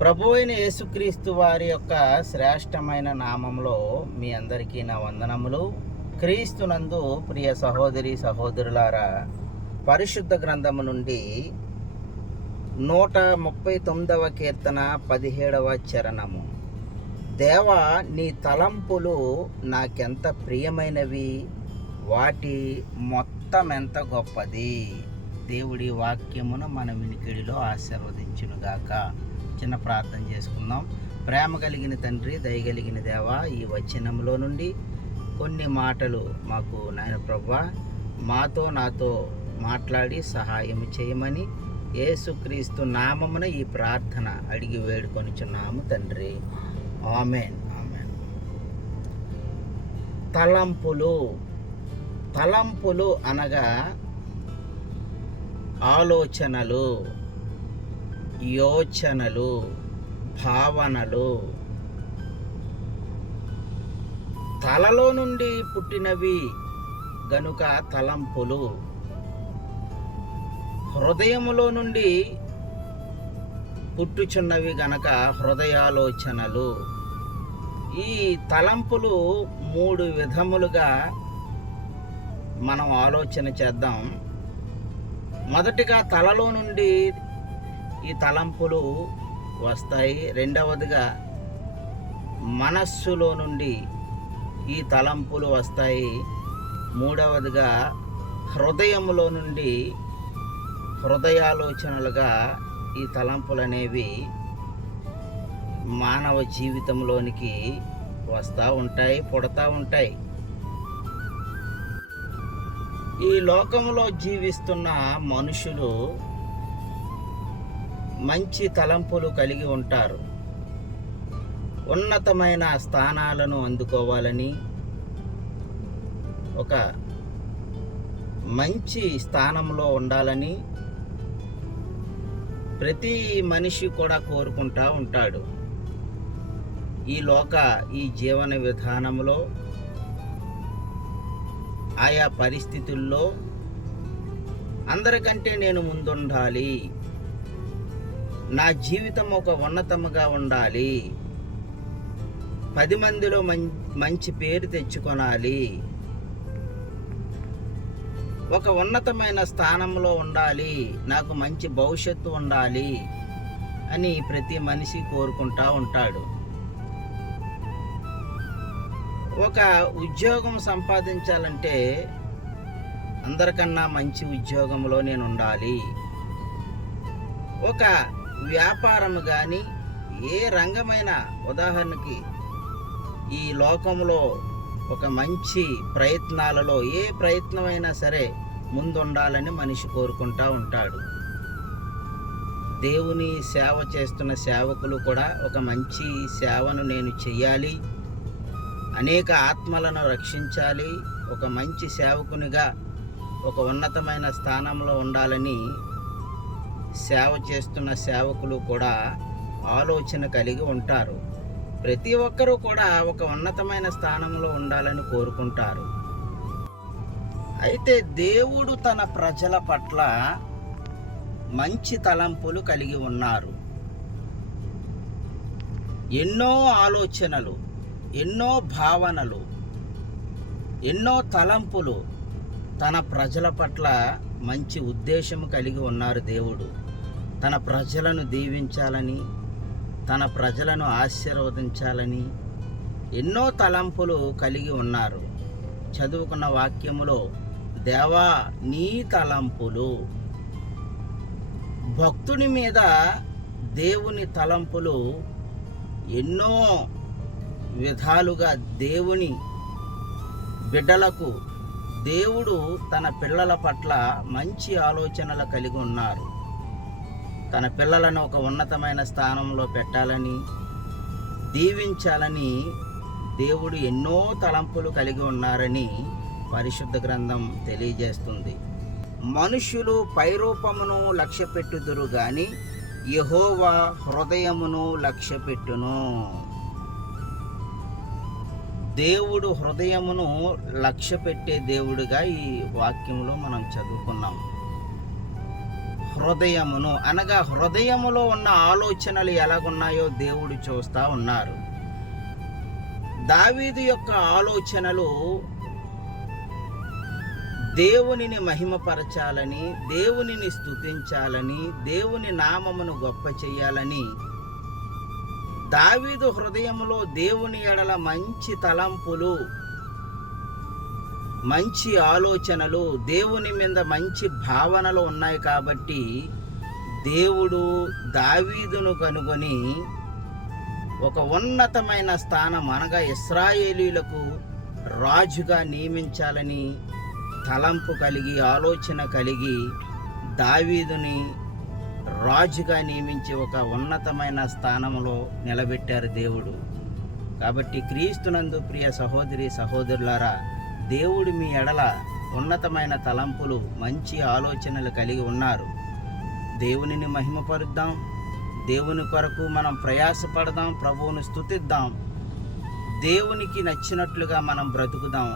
ప్రభు అయిన యేసుక్రీస్తు వారి యొక్క శ్రేష్టమైన నామంలో మీ అందరికీ నా వందనములు. క్రీస్తునందు ప్రియ సహోదరి సహోదరులారా, పరిశుద్ధ గ్రంథము నుండి 139వ కీర్తన 17వ చరణము. దేవా, నీ తలంపులు నాకెంత ప్రియమైనవి, వాటి మొత్తం ఎంత గొప్పది. దేవుడి వాక్యమును మన వినికిడిలో ఆశీర్వదించునుగాక. చిన్న ప్రార్థన చేసుకుందాం. ప్రేమ కలిగిన తండ్రి, దయగలిగిన దేవా, ఈ వచనంలో నుండి కొన్ని మాటలు మాకు నాయన ప్రభువా నాతో మాట్లాడి సహాయం చేయమని యేసుక్రీస్తు నామమున ఈ ప్రార్థన అడిగి వేడుకొనిచున్నాము తండ్రి. ఆమేన్. ఆమేన్. తలంపులు అనగా ఆలోచనలు, యోచనలు, భావనలు. తలలో నుండి పుట్టినవి గనుక తలంపులు. హృదయములో నుండి పుట్టుచున్నవి గనక హృదయాలోచనలు. ఈ తలంపులు 3 విధములుగా మనం ఆలోచన చేద్దాం. మొదటిగా తలలో నుండి ఈ తలంపులు వస్తాయి. రెండవదిగా మనస్సులో నుండి ఈ తలంపులు వస్తాయి. మూడవదిగా హృదయములో నుండి హృదయాలోచనలుగా ఈ తలంపులు అనేవి మానవ జీవితంలోనికి వస్తూ ఉంటాయి, పుడతా ఉంటాయి. ఈ లోకంలో జీవిస్తున్న మనుషులు మంచి తలంపులు కలిగి ఉంటారు. ఉన్నతమైన స్థానాలను అందుకోవాలని, ఒక మంచి స్థానంలో ఉండాలని ప్రతి మనిషి కూడా కోరుకుంటా ఉంటాడు. ఈ జీవన విధానంలో ఆయా పరిస్థితుల్లో అందరికంటే నేను ముందుండాలి, నా జీవితం ఒక ఉన్నతముగా ఉండాలి, 10 మందిలో మంచి పేరు తెచ్చుకొనాలి, ఒక ఉన్నతమైన స్థానంలో ఉండాలి, నాకు మంచి భవిష్యత్తు ఉండాలి అని ప్రతి మనిషి కోరుకుంటా ఉంటాడు. ఒక ఉద్యోగం సంపాదించాలంటే అందరికన్నా మంచి ఉద్యోగంలో నేను ఉండాలి. ఒక వ్యాపారం కానీ, ఏ రంగమైన, ఉదాహరణకి ఈ లోకంలో ఒక మంచి ప్రయత్నాలలో ఏ ప్రయత్నమైనా సరే ముందుండాలని మనిషి కోరుకుంటా ఉంటాడు. దేవుని సేవ చేస్తున్న సేవకులు కూడా ఒక మంచి సేవను నేను చెయ్యాలి, అనేక ఆత్మలను రక్షించాలి, ఒక మంచి సేవకునిగా ఒక ఉన్నతమైన స్థానంలో ఉండాలని సేవ చేస్తున్న సేవకులు కూడా ఆలోచన కలిగి ఉంటారు. ప్రతి ఒక్కరూ కూడా ఒక ఉన్నతమైన స్థానంలో ఉండాలని కోరుకుంటారు. అయితే దేవుడు తన ప్రజల పట్ల మంచి తలంపులు కలిగి ఉన్నారు. ఎన్నో ఆలోచనలు, ఎన్నో భావనలు, ఎన్నో తలంపులు తన ప్రజల పట్ల మంచి ఉద్దేశం కలిగి ఉన్నారు. దేవుడు తన ప్రజలను దీవించాలని, తన ప్రజలను ఆశీర్వదించాలని ఎన్నో తలంపులు కలిగి ఉన్నారు. చదువుకున్న వాక్యములో దేవా, నీ తలంపులు. భక్తుని మీద దేవుని తలంపులు ఎన్నో విధాలుగా దేవుని బిడ్డలకు దేవుడు తన పిల్లల పట్ల మంచి ఆలోచనలు కలిగి ఉన్నారు. తన పిల్లలను ఒక ఉన్నతమైన స్థానంలో పెట్టాలని, దీవించాలని దేవుడు ఎన్నో తలంపులు కలిగి ఉన్నారని పరిశుద్ధ గ్రంథం తెలియజేస్తుంది. మనుష్యులు పైరూపమును లక్ష్యపెట్టుదురు గాని యెహోవా హృదయమును లక్ష్యపెట్టును. దేవుడు హృదయమును లక్ష్యపెట్టే దేవుడిగా ఈ వాక్యంలో మనం చదువుకున్నాం. హృదయమును, అనగా హృదయములో ఉన్న ఆలోచనలు ఎలాగున్నాయో దేవుడు చూస్తూ ఉన్నారు. దావీదు యొక్క ఆలోచనలు దేవునిని మహిమపరచాలని, దేవునిని స్తుతించాలని, దేవుని నామమును గొప్ప చేయాలని దావీదు హృదయములో దేవుని ఎడల మంచి తలంపులు, మంచి ఆలోచనలు, దేవుని మీద మంచి భావనలు ఉన్నాయి. కాబట్టి దేవుడు దావీదును కనుగొని ఒక ఉన్నతమైన స్థానం, అనగా ఇశ్రాయేలీయులకు రాజుగా నియమించాలని తలంపు కలిగి, ఆలోచన కలిగి దావీదుని రాజుగా నియమించి ఒక ఉన్నతమైన స్థానంలో నిలబెట్టారు దేవుడు. కాబట్టి క్రీస్తునందు ప్రియ సహోదరి సహోదరులారా, దేవుడు మీ ఎడల ఉన్నతమైన తలంపులు, మంచి ఆలోచనలు కలిగి ఉన్నారు. దేవునిని మహిమపరుద్దాం, దేవుని కొరకు మనం ప్రయాసపడదాం, ప్రభువును స్తుతిద్దాం, దేవునికి నచ్చినట్లుగా మనం బ్రతుకుదాం.